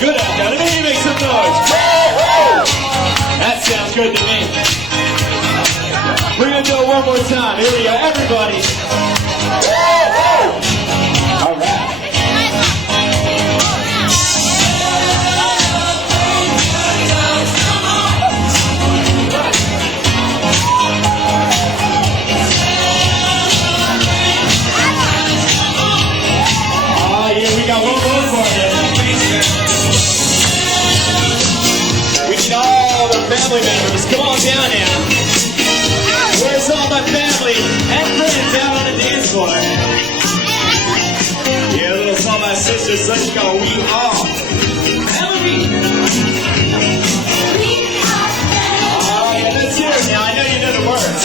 Good out there. Let me make some noise. That sounds good to me. We're going to do it one more time. Here we go. Everybody. All right. Oh, yeah. We got one more for you. All the family members, come on down now. Where's all my family and friends out on the dance floor? Yeah, little song my sister, such go, we are family. Oh, yeah, let's hear it now. I know you know the words.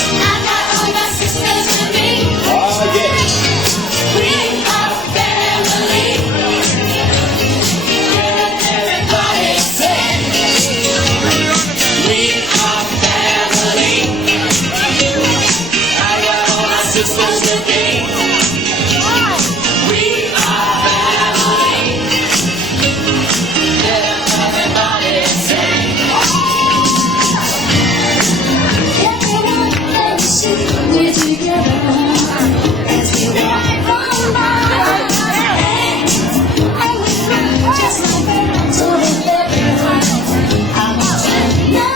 Oh, yeah. We are family. Everybody sing. We are family. I got all my sisters with me. We are family. Let everybody sing. We're together as we walk on by. And we run just like that to the living. I want to know.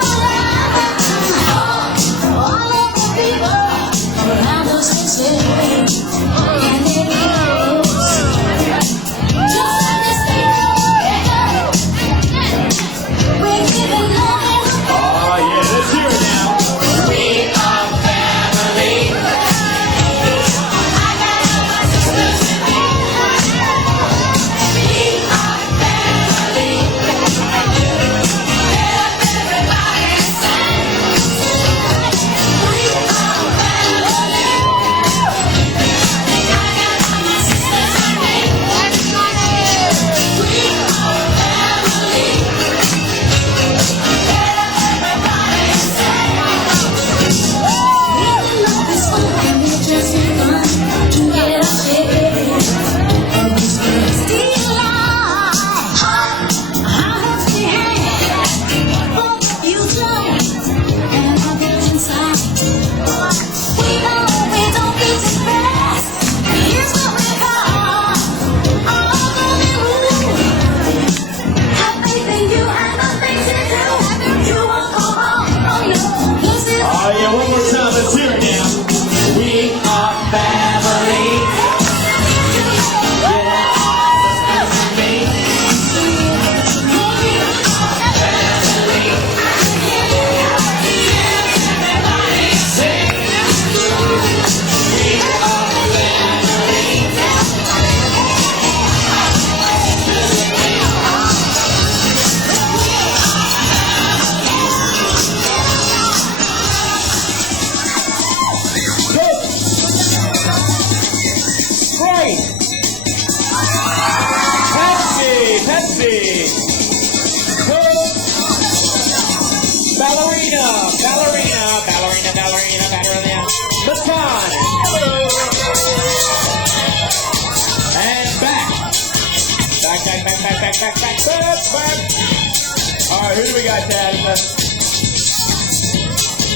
Alright, who do we got, Dad? You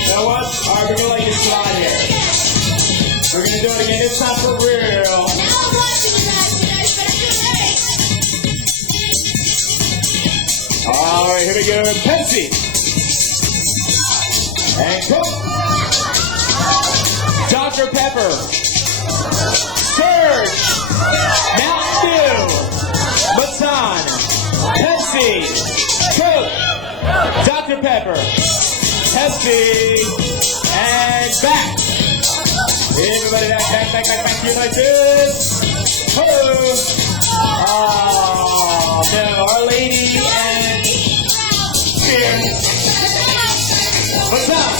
know what? Alright, we're gonna let you slide here. We're gonna do it again. This time for real. Alright, here we go. Pepsi. And Coke. Dr. Pepper. Surge. Mountain Dew. Baton. Pepsi. Coke. Dr. Pepper. Pepsi. And back. Everybody back here like this. Oh, no, Our Lady and Fear. What's up?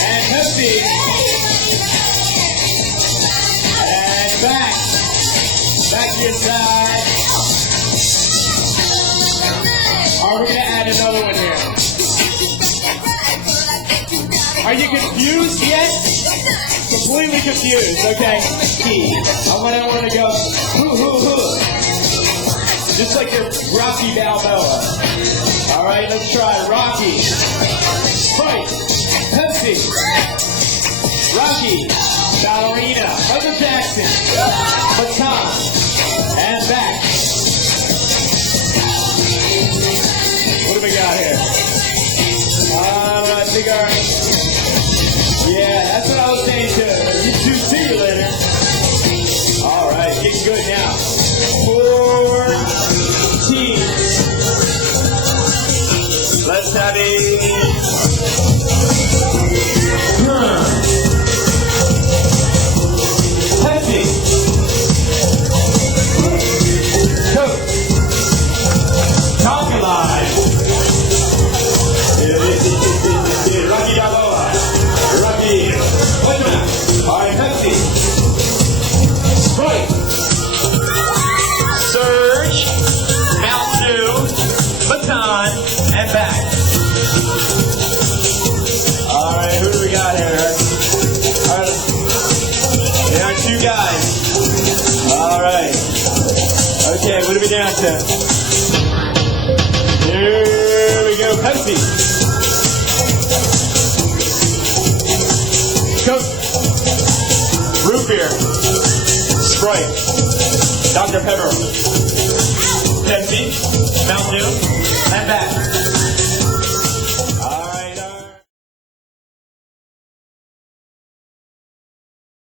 And Pepsi. And back. Back to your side. find another one here. Are you confused yet? Completely confused, okay. I want to go hoo hoo hoo. Just like your Rocky Balboa. Alright, let's try Rocky. Sprite. Pepsi. Rocky. Ballerina. Michael Jackson. Baton. And back. What do we got here? I think yeah, that's what I was saying too. You two, see you later. Alright, getting good now. 14. Let's have a Pepsi. Coke. Talk alive. Rocky Balboa. Rocky. Wait a minute. Alright, Pepsi. Sprite. Surge. Mountain Dew. Baton. And back. Alright, who do we got here? Alright. There are two guys. Alright. Okay, what are we down to? Here we go. Pepsi. Coke. Root beer. Sprite. Dr. Pepper. Pepsi. Mountain Dew.